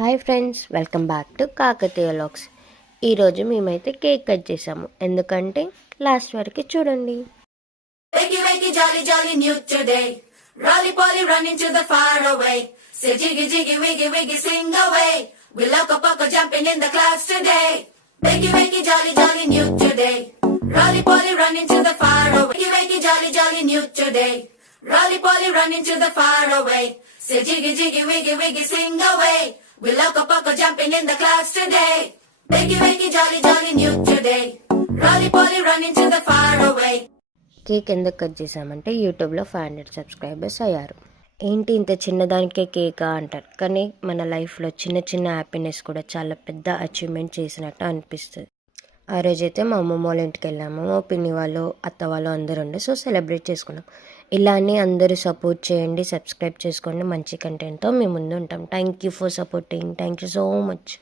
Hi friends, welcome back to Kakatiya vlogs. ఈరోజు మేమైతే cake cut చేసాము, ఎందుకంటే లాస్ట్ వరకు చూడండి. Wakey, wakey, jolly, jolly, new today. Rolly polly, running to the far away. Say jiggy, jiggy, wiggy, wiggy, sing away. We loco poco jumping in the clouds today. Wakey, wakey, jolly, jolly, new today. Rolly polly, running to the far away. Wakey, wakey, jolly, jolly, new today. Rolly polly, running to the far away. Say jiggy, jiggy, wiggy, wiggy, sing away. We loco poco jumping in the clouds today. Wakey, wakey, jolly, jolly, new today. Rolly polly, running to the far away. Cake ఎందుకు cut చేసామంటే యూట్యూబ్లో 500 subscribers అయ్యారు. ఏంటి ఇంత చిన్నదానికే కేకా అంటారు, కానీ మన లైఫ్లో చిన్న చిన్న హ్యాపీనెస్ కూడా చాలా పెద్ద అచీవ్మెంట్ చేసినట్టు అనిపిస్తుంది. ఆ రోజైతే మా అమ్మమ్మ వాళ్ళ ఇంటికి వెళ్ళాము. మా పిన్ని వాళ్ళు, అత్త వాళ్ళు అందరూ ఉండే, సో సెలబ్రేట్ చేసుకున్నాం. ఇలానే అందరూ సపోర్ట్ చేయండి, సబ్స్క్రైబ్ చేసుకోండి. మంచి కంటెంట్తో మేము ముందు ఉంటాం. Thank you for supporting. Thank you so much.